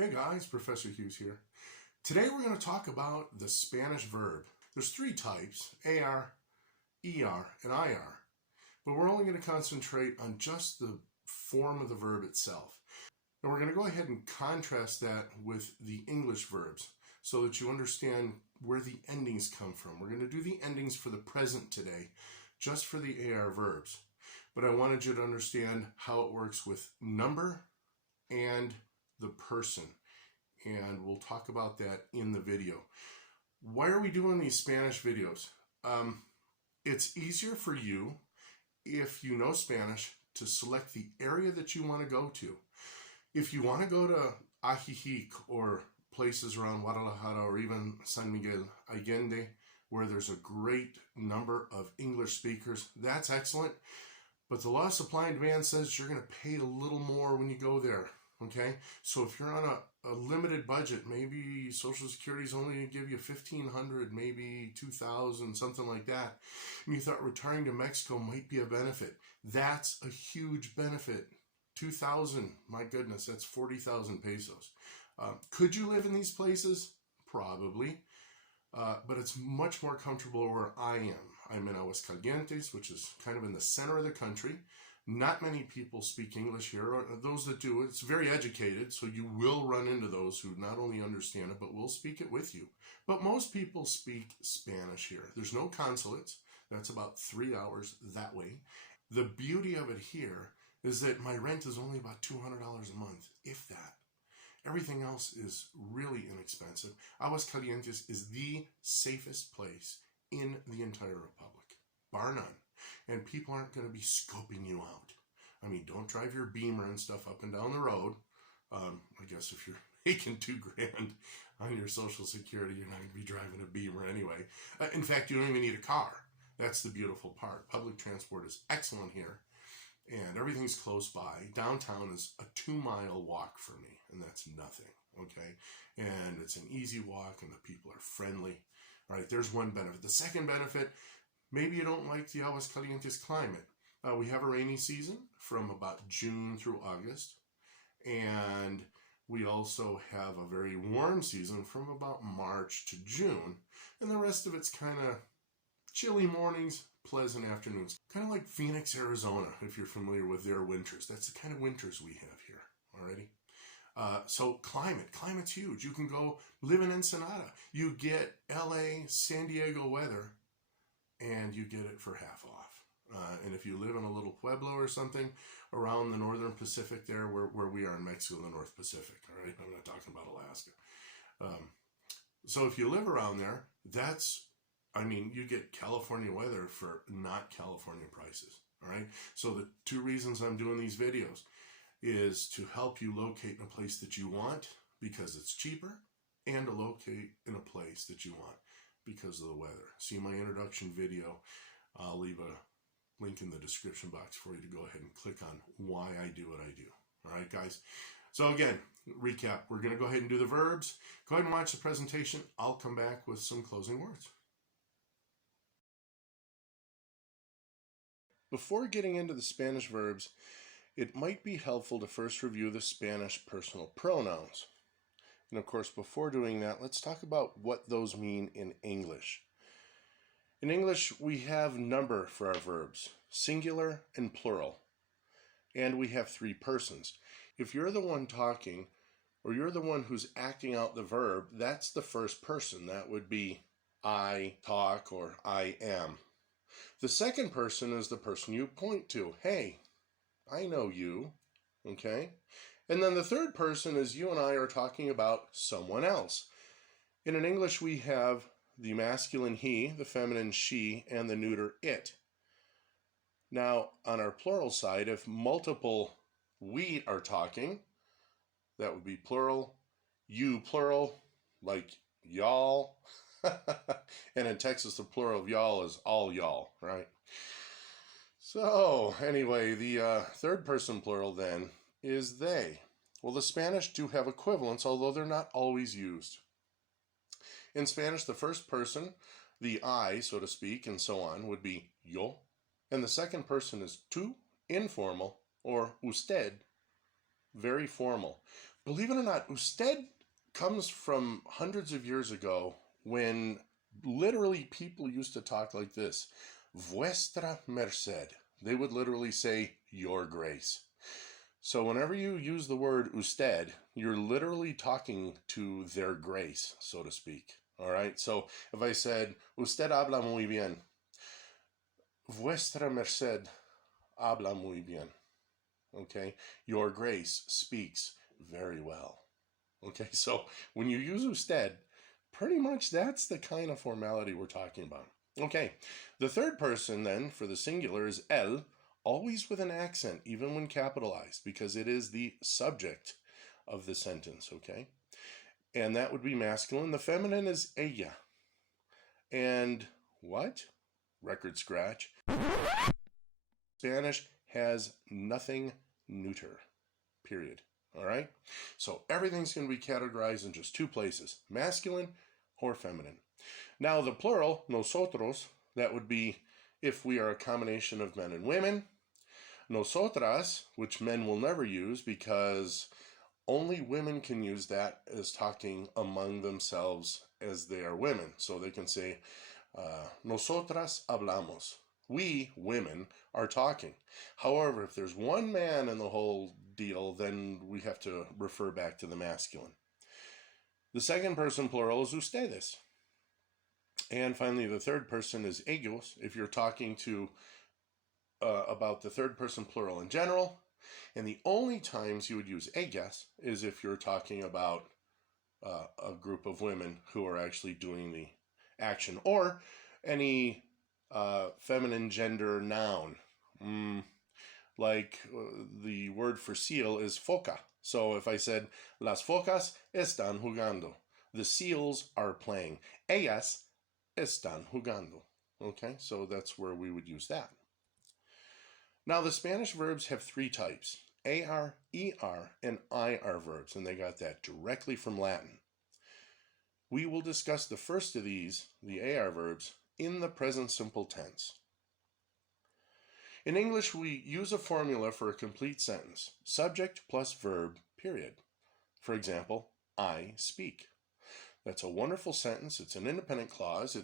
Hey guys, Professor Hughes here. Today we're going to talk about the Spanish verb. There's three types, AR, ER, and IR. But we're only going to concentrate on just the form of the verb itself. And we're going to go ahead and contrast that with the English verbs so that you understand where the endings come from. We're going to do the endings for the present today, just for the AR verbs. But I wanted you to understand how it works with number and the person, and we'll talk about that in the video. Why are we doing these Spanish videos? It's easier for you, if you know Spanish, to select the area that you want to go to. If you want to go to Ajijic or places around Guadalajara or even San Miguel Allende, where there's a great number of English speakers, that's excellent. But the law of supply and demand says you're going to pay a little more when you go there. Okay, so if you're on a limited budget, maybe Social Security is only going to give you $1,500, maybe $2,000, something like that, and you thought retiring to Mexico might be a benefit. That's a huge benefit. $2,000, my goodness, that's 40,000 pesos. Could you live in these places? Probably, but it's much more comfortable where I am. I'm in Aguascalientes, which is kind of in the center of the country. Not many people speak English here. Those that do, it's very educated, so you will run into those who not only understand it, but will speak it with you. But most people speak Spanish here. There's no consulates. That's about 3 hours that way. The beauty of it here is that my rent is only about $200 a month, if that. Everything else is really inexpensive. Aguascalientes is the safest place in the entire republic, bar none. And people aren't going to be scoping you out. I mean, don't drive your Beamer and stuff up and down the road. I guess if you're making $2,000 on your Social Security, you're not going to be driving a Beamer anyway. In fact, you don't even need a car. That's the beautiful part. Public transport is excellent here, and everything's close by. Downtown is a 2-mile walk for me, and that's nothing, okay? And it's an easy walk, and the people are friendly. All right, there's one benefit. The second benefit, maybe you don't like the Aguascalientes climate. We have a rainy season from about June through August, and we also have a very warm season from about March to June, and the rest of it's kind of chilly mornings, pleasant afternoons. Kind of like Phoenix, Arizona, if you're familiar with their winters. That's the kind of winters we have here, alrighty? So climate's huge. You can go live in Ensenada. You get LA, San Diego weather, and you get it for half off. And if you live in a little pueblo or something around the northern Pacific there, where we are in Mexico, the North Pacific, all right? I'm not talking about Alaska. So if you live around there, you get California weather for not California prices, all right? So the two reasons I'm doing these videos is to help you locate in a place that you want because it's cheaper, and to locate in a place that you want because of the weather. See my introduction video. I'll leave a link in the description box for you to go ahead and click on why I do what I do. All right, guys? So again, recap. We're going to go ahead and do the verbs. Go ahead and watch the presentation. I'll come back with some closing words. Before getting into the Spanish verbs, it might be helpful to first review the Spanish personal pronouns. And of course, before doing that, let's talk about what those mean in English. In English, we have number for our verbs, singular and plural. And we have 3 persons. If you're the one talking, or you're the one who's acting out the verb, that's the first person. That would be I talk or I am. The second person is the person you point to. Hey, I know you, okay? And then the third person is you and I are talking about someone else. And in English, we have the masculine he, the feminine she, and the neuter it. Now, on our plural side, if multiple we are talking, that would be plural, you plural, like y'all. And in Texas, the plural of y'all is all y'all, right? So anyway, the third person plural then is they. Well, the Spanish do have equivalents, although they're not always used. In Spanish, the first person, the I, so to speak, and so on, would be yo. And the second person is tú, informal, or usted, very formal. Believe it or not, usted comes from hundreds of years ago when literally people used to talk like this. Vuestra merced. They would literally say, your grace. So whenever you use the word usted, you're literally talking to their grace, so to speak. All right. So if I said, usted habla muy bien, vuestra merced habla muy bien. Okay. Your grace speaks very well. Okay. So when you use usted, pretty much that's the kind of formality we're talking about. Okay. The third person then for the singular is él, always with an accent, even when capitalized, because it is the subject of the sentence. Okay. And that would be masculine. The feminine is ella. And what? Record scratch. Spanish has nothing neuter, period. All right? So everything's going to be categorized in just two places, masculine or feminine. Now the plural, nosotros, that would be if we are a combination of men and women. Nosotras, which men will never use because only women can use that as talking among themselves as they are women. So they can say, nosotras hablamos. We, women, are talking. However, if there's one man in the whole deal, then we have to refer back to the masculine. The second person plural is ustedes. And finally, the third person is ellos. If you're talking to about the third person plural in general, and the only times you would use ellas is if you're talking about a group of women who are actually doing the action, or any feminine gender noun. Like the word for seal is foca. So if I said, las focas están jugando. The seals are playing. Ellas están jugando. Okay, so that's where we would use that. Now, the Spanish verbs have three types, AR, ER, and IR verbs, and they got that directly from Latin. We will discuss the first of these, the AR verbs, in the present simple tense. In English, we use a formula for a complete sentence, subject plus verb, period. For example, I speak. That's a wonderful sentence. It's an independent clause.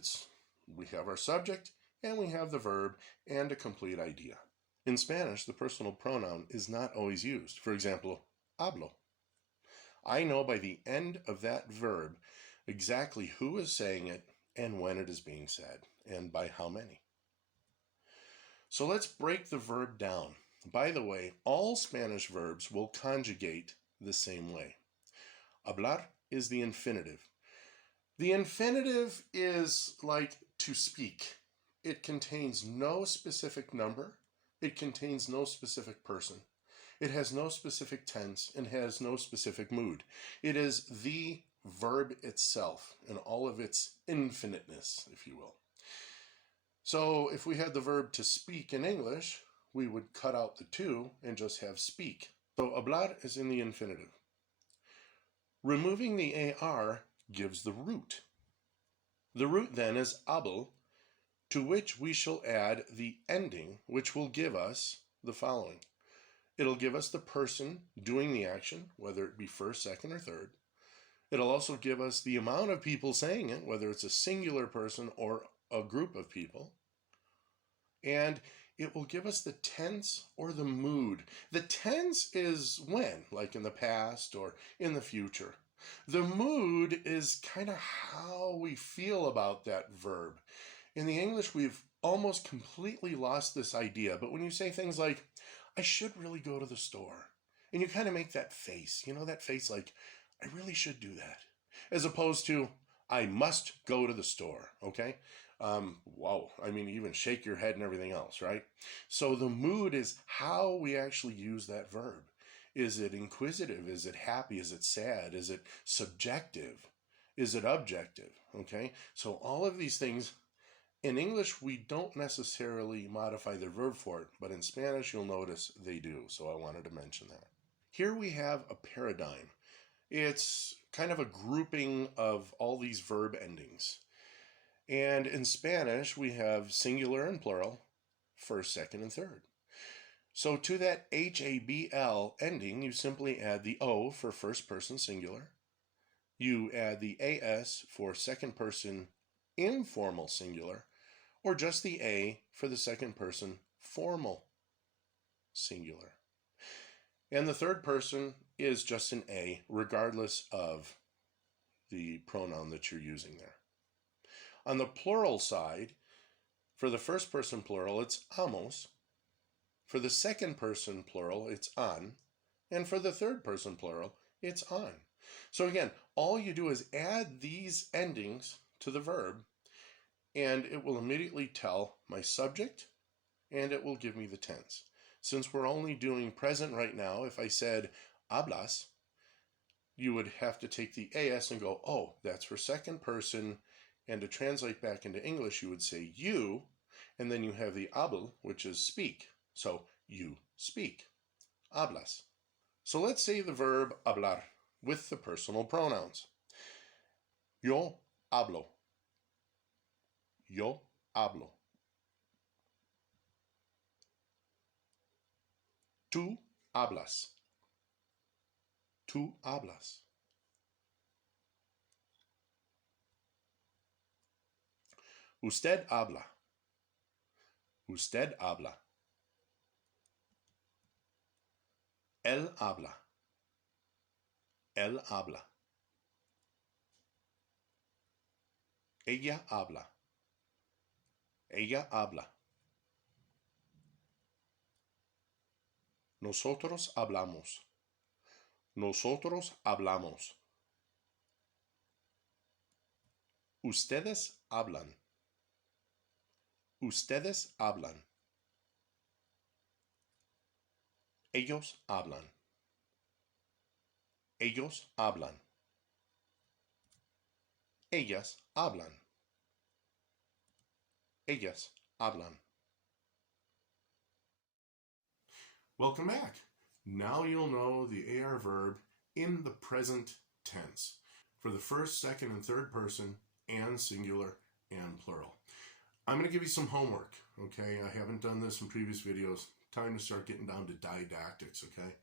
We have our subject, and we have the verb, and a complete idea. In Spanish, the personal pronoun is not always used. For example, hablo. I know by the end of that verb exactly who is saying it and when it is being said, and by how many. So let's break the verb down. By the way, all Spanish verbs will conjugate the same way. Hablar is the infinitive. The infinitive is like to speak. It contains no specific number. It contains no specific person. It has no specific tense and has no specific mood. It is the verb itself in all of its infiniteness, if you will. So if we had the verb to speak in English, we would cut out the to and just have speak. So hablar is in the infinitive. Removing the AR gives the root. The root then is habl, to which we shall add the ending, which will give us the following. It'll give us the person doing the action, whether it be first, second, or third. It'll also give us the amount of people saying it, whether it's a singular person or a group of people. And it will give us the tense or the mood. The tense is when, like in the past or in the future. The mood is kind of how we feel about that verb. In the English, we've almost completely lost this idea. But when you say things like, I should really go to the store, and you kind of make that face, that face like, I really should do that, as opposed to, I must go to the store, okay? Wow, even shake your head and everything else, right? So the mood is how we actually use that verb. Is it inquisitive? Is it happy? Is it sad? Is it subjective? Is it objective? Okay, so all of these things. In English, we don't necessarily modify the verb for it, but in Spanish, you'll notice they do, so I wanted to mention that. Here we have a paradigm. It's kind of a grouping of all these verb endings. And in Spanish, we have singular and plural, first, second, and third. So to that HABL ending, you simply add the O for first person singular. You add the AS for second person informal singular, or just the A for the second person formal singular. And the third person is just an A, regardless of the pronoun that you're using there. On the plural side, for the first person plural, it's amos. For the second person plural, it's an. And for the third person plural, it's on. So again, all you do is add these endings to the verb, and it will immediately tell my subject, and it will give me the tense. Since we're only doing present right now, if I said hablas, you would have to take the AS and go, oh, that's for second person, and to translate back into English, you would say you, and then you have the habl, which is speak. So you speak, hablas. So let's say the verb hablar with the personal pronouns. Yo hablo. Yo hablo. Tú hablas. Tú hablas. Usted habla. Usted habla. Él habla. Él habla. Ella habla. Ella habla. Nosotros hablamos. Nosotros hablamos. Ustedes hablan. Ustedes hablan. Ellos hablan. Ellos hablan. Ellas hablan. Ellas hablan. Welcome back. Now you'll know the AR verb in the present tense for the first, second, and third person, and singular and plural. I'm going to give you some homework, okay? I haven't done this in previous videos. Time to start getting down to didactics, okay?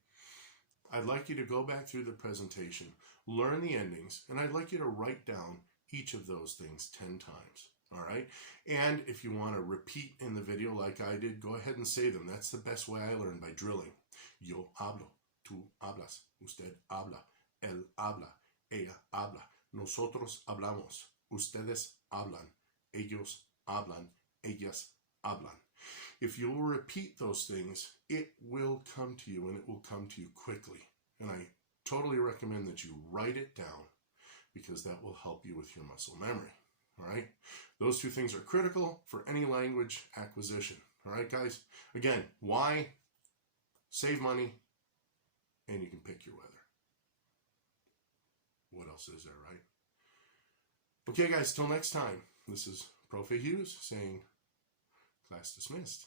I'd like you to go back through the presentation, learn the endings, and I'd like you to write down each of those things 10 times, all right? And if you want to repeat in the video like I did, go ahead and say them. That's the best way I learned, by drilling. Yo hablo, tú hablas, usted habla, él habla, ella habla, nosotros hablamos, ustedes hablan, ellos hablan, ellas hablan. If you'll repeat those things, it will come to you, and it will come to you quickly. And I totally recommend that you write it down, because that will help you with your muscle memory. All right? Those two things are critical for any language acquisition. All right, guys? Again, why? Save money, and you can pick your weather. What else is there, right? Okay, guys, till next time. This is Prof. Hughes saying, class dismissed.